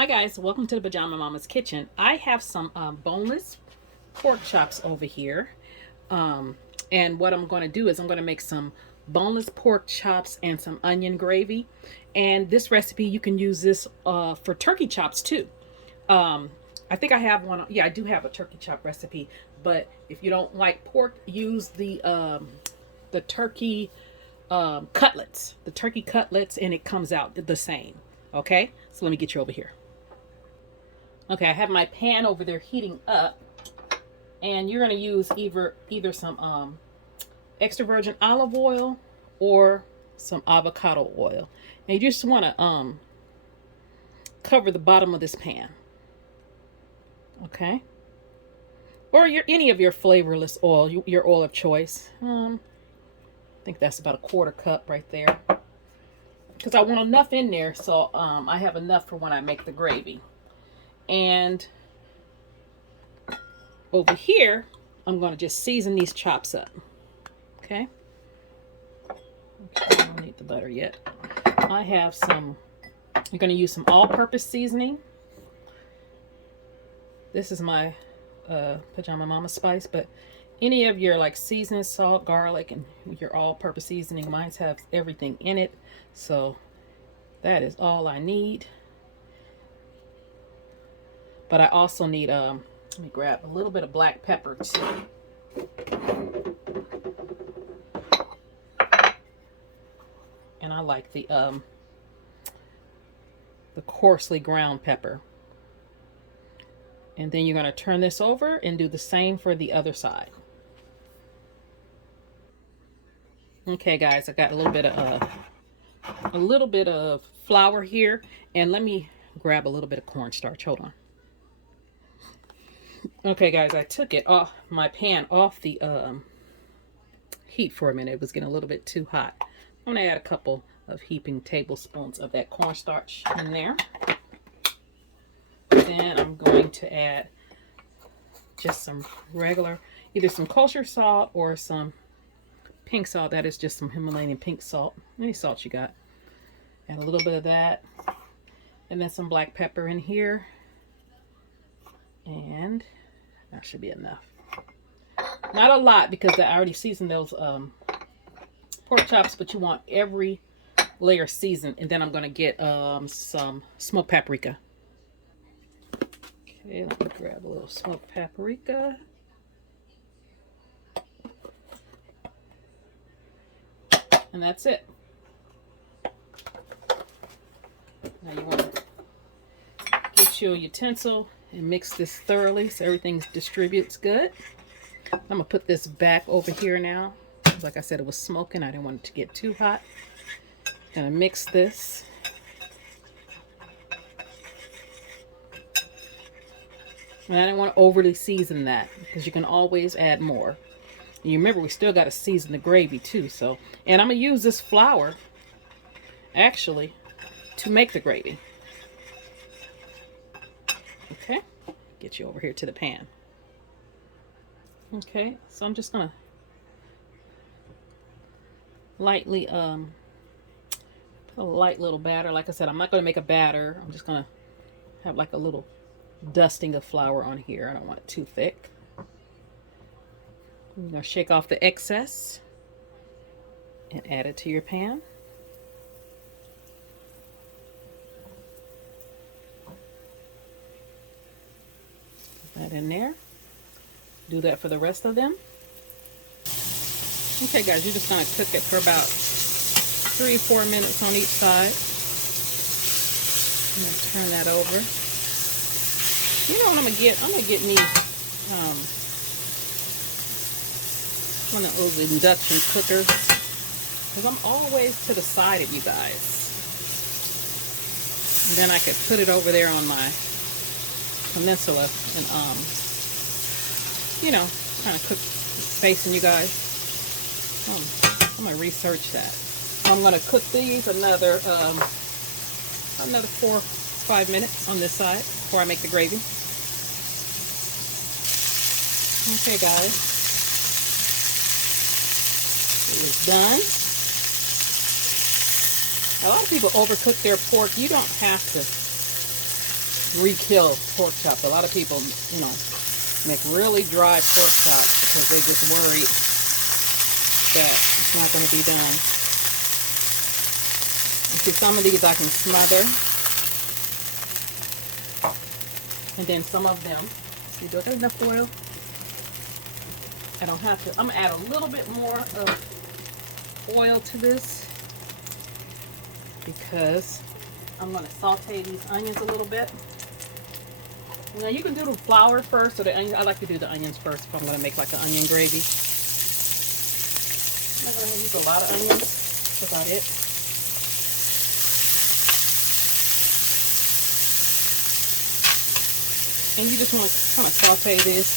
Hi guys, welcome to the Pajama Mama's Kitchen. I have some boneless pork chops over here. And what I'm going to do is I'm going to make some boneless pork chops and some onion gravy. And this recipe, you can use this for turkey chops too. I think I have one. Yeah, I do have a turkey chop recipe. But if you don't like pork, use the turkey cutlets. The turkey cutlets, and it comes out the same. Okay, so let me get you over here. Okay, I have my pan over there heating up, and you're going to use either some extra virgin olive oil or some avocado oil. And you just want to cover the bottom of this pan. Okay, or any of your flavorless oil, your oil of choice. I think that's about a quarter cup right there, because I want enough in there so I have enough for when I make the gravy. And over here, I'm going to just season these chops up. Okay. I don't need the butter yet. I have some, I'm going to use some all-purpose seasoning. This is my Pajama Mama spice, but any of your like seasoning, salt, garlic, and your all-purpose seasoning, mine have everything in it. So that is all I need. But I also need, let me grab a little bit of black pepper too. And I like the coarsely ground pepper. And then you're going to turn this over and do the same for the other side. Okay, guys, I got a little bit of flour here, and let me grab a little bit of cornstarch. Hold on. Okay, guys, I took it off my pan off the heat for a minute. It was getting a little bit too hot. I'm going to add a couple of heaping tablespoons of that cornstarch in there. Then I'm going to add just some regular, either some kosher salt or some pink salt. That is just some Himalayan pink salt. Any salt you got. Add a little bit of that. And then some black pepper in here. And that should be enough. Not a lot, because I already seasoned those pork chops, but you want every layer seasoned. And then I'm going to get some smoked paprika. Okay, let me grab a little smoked paprika. And that's it. Now you want to get your utensil and mix this thoroughly so everything distributes good. I'm going to put this back over here now. Like I said, it was smoking. I didn't want it to get too hot. Going to mix this. And I didn't want to overly season that, because you can always add more. And you remember, we still got to season the gravy too. So, and I'm going to use this flour, actually, to make the gravy. Okay, get you over here to the pan. Okay, so I'm just gonna lightly put a light little batter. Like I said, I'm not gonna make a batter. I'm just gonna have like a little dusting of flour on here. I don't want it too thick. You're gonna shake off the excess and add it to your pan. That in there. Do that for the rest of them. Okay, guys, you're just going to cook it for about 3 or 4 minutes on each side. I'm going to turn that over. You know what I'm going to get? I'm going to get me one of those induction cookers, because I'm always to the side of you guys. And then I could put it over there on my peninsula and you know, kind of cook facing you guys. I'm gonna research that. I'm gonna cook these another 4 or 5 minutes on this side before I make the gravy. Okay, guys, it is done. A lot of people overcook their pork. You don't have to re-kill pork chops. A lot of people, you know, make really dry pork chops because they just worried that it's not going to be done. You see, some of these I can smother, and then some of them, see, do I got enough oil? I don't have to. I'm gonna add a little bit more of oil to this because I'm gonna saute these onions a little bit. Now you can do the flour first or the onions. I like to do the onions first if I'm gonna make like an onion gravy. I'm not gonna use a lot of onions. That's about it. And you just want to kind of saute this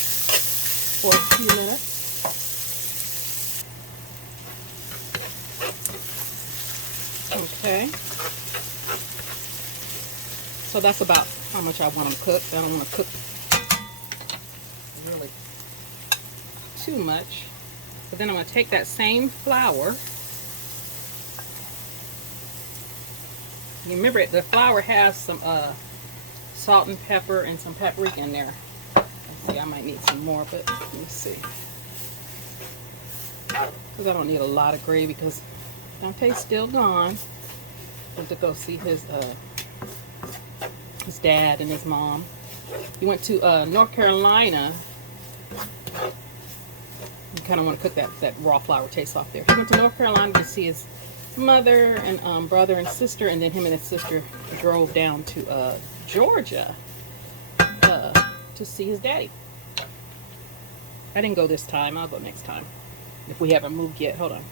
for a few minutes. Okay. So that's about how much I want them cooked. I don't want to cook really too much. But then I'm going to take that same flour. You remember, the flour has some salt and pepper and some paprika in there. Let's see, I might need some more, but let me see. Because I don't need a lot of gravy because Dante's still gone. Went to go see his dad and his mom. He went to North Carolina. You kind of want to cook that raw flour taste off there. He went to North Carolina to see his mother and brother and sister, and then him and his sister drove down to Georgia to see his daddy. I didn't go this time. I'll go next time if we haven't moved yet. Hold on.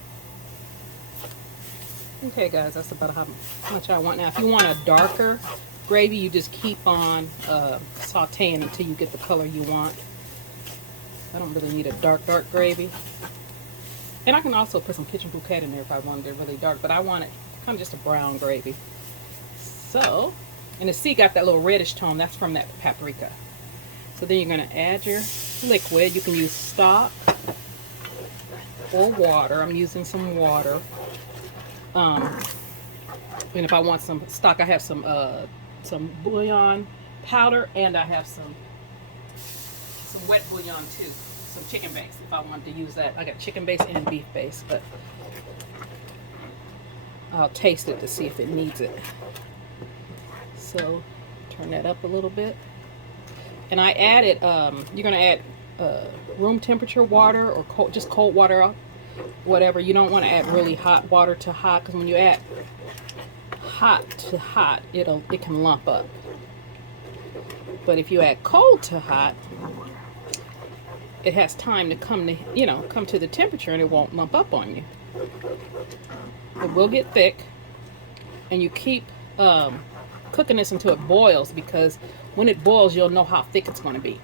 Okay, guys, that's about how much I want. Now, if you want a darker gravy, you just keep on sauteing until you get the color you want. I don't really need a dark gravy. And I can also put some kitchen bouquet in there if I wanted it really dark, but I want it kind of just a brown gravy. So, and the C got that little reddish tone. That's from that paprika. So then you're going to add your liquid. You can use stock or water. I'm using some water. And if I want some stock, I have some bouillon powder, and I have some wet bouillon too, some chicken base if I wanted to use that. I got chicken base and beef base, but I'll taste it to see if it needs it. So turn that up a little bit, and I added you're gonna add room temperature water or just cold water, whatever. You don't want to add really hot water to hot, because when you add hot to hot, it can lump up. But if you add cold to hot, it has time to come to the temperature, and it won't lump up on you. It will get thick, and you keep cooking this until it boils, because when it boils, you'll know how thick it's going to be.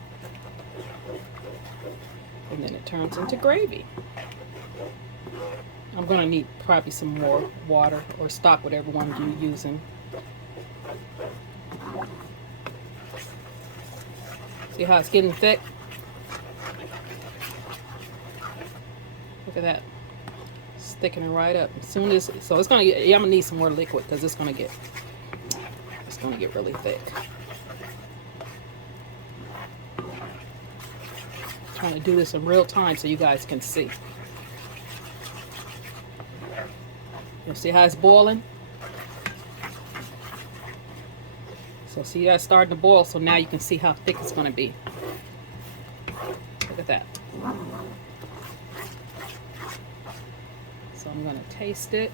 And then it turns into gravy. I'm going to need probably some more water or stock, whatever one you're using. See how it's getting thick? Look at that. It's thickening right up. As soon as, so it's going to get, I'm going to need some more liquid because it's going to get really thick. I'm trying to do this in real time so you guys can see. You see how it's boiling? So see that's starting to boil, so now you can see how thick it's going to be. Look at that. So I'm going to taste it.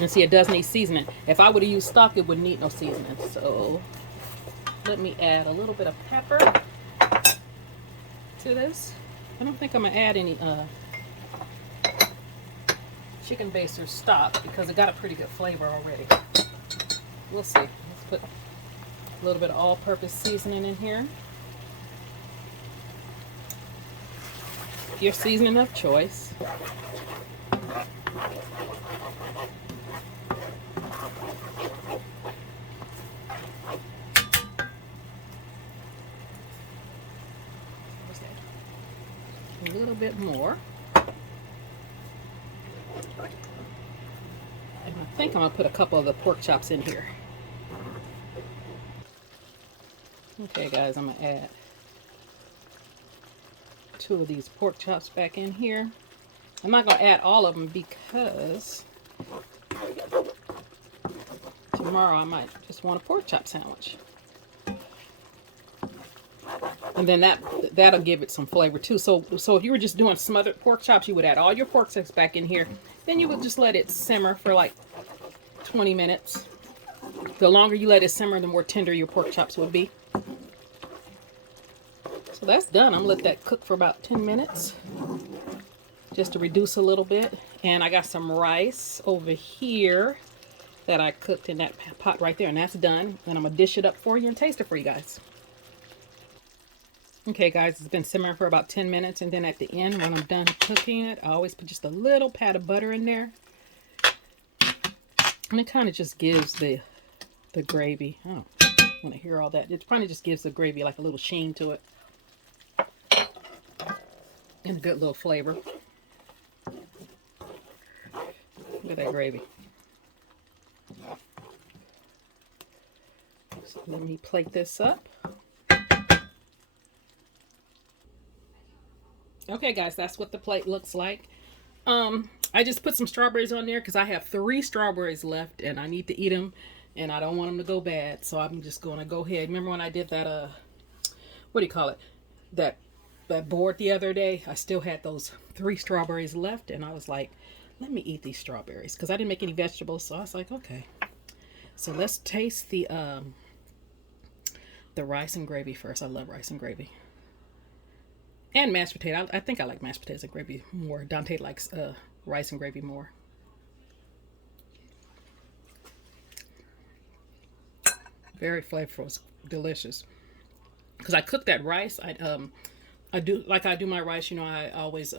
And see, it does need seasoning. If I would have used stock, it wouldn't need no seasoning. So let me add a little bit of pepper to this. I don't think I'm going to add any chicken base or stock because it got a pretty good flavor already. We'll see. Let's put a little bit of all-purpose seasoning in here. Your seasoning of choice. A little bit more. And my I think I'm gonna put a couple of the pork chops in here. Okay guys, I'm gonna add 2 of these pork chops back in here. I'm not gonna add all of them because tomorrow I might just want a pork chop sandwich. And then that'll give it some flavor too. So if you were just doing smothered pork chops, you would add all your pork chops back in here. Then you would just let it simmer for like 20 minutes. The longer you let it simmer, the more tender your pork chops would be. So that's done. I'm gonna let that cook for about 10 minutes just to reduce a little bit. And I got some rice over here that I cooked in that pot right there, and that's done. And I'm gonna dish it up for you and taste it for you guys. Okay guys, it's been simmering for about 10 minutes, and then at the end when I'm done cooking it, I always put just a little pat of butter in there. And it kind of just gives the gravy, I don't want to hear all that. It kind of just gives the gravy like a little sheen to it. And a good little flavor. Look at that gravy. So let me plate this up. Okay guys, that's what the plate looks like. I just put some strawberries on there because I have 3 strawberries left and I need to eat them and I don't want them to go bad. So I'm just going to go ahead. Remember when I did that, what do you call it? That board the other day? I still had those 3 strawberries left and I was like, let me eat these strawberries because I didn't make any vegetables. So I was like, okay. So let's taste the rice and gravy first. I love rice and gravy. And mashed potato. I think I like mashed potatoes and gravy more. Dante likes rice and gravy more. Very flavorful. It's delicious. Because I cook that rice. I do my rice. You know, I always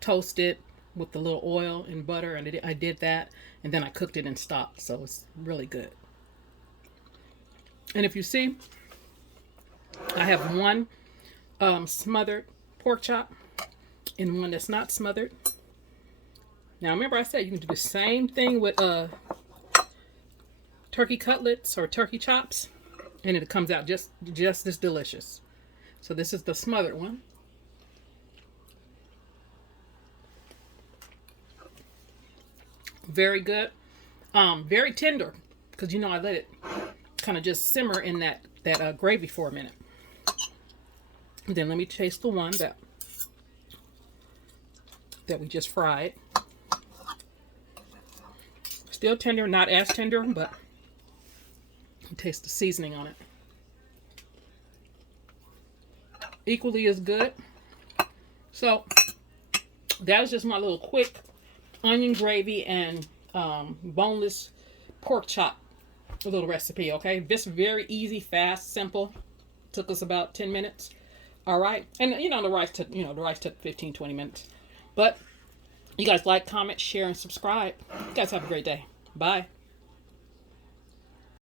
toast it with the little oil and butter, and I did that, and then I cooked it in stock. So it's really good. And if you see, I have one smothered pork chop and one that's not smothered. Now remember I said you can do the same thing with turkey cutlets or turkey chops and it comes out just as delicious. So this is the smothered one. Very good. Very tender because you know I let it kind of just simmer in that gravy for a minute. And then let me taste the one that we just fried. Still tender, not as tender, but taste the seasoning on it. Equally as good. So that was just my little quick onion gravy and boneless pork chop little recipe, okay? This very easy, fast, simple. Took us about 10 minutes. All right. And, you know, the rice took 15, 20 minutes. But you guys like, comment, share, and subscribe. You guys have a great day. Bye.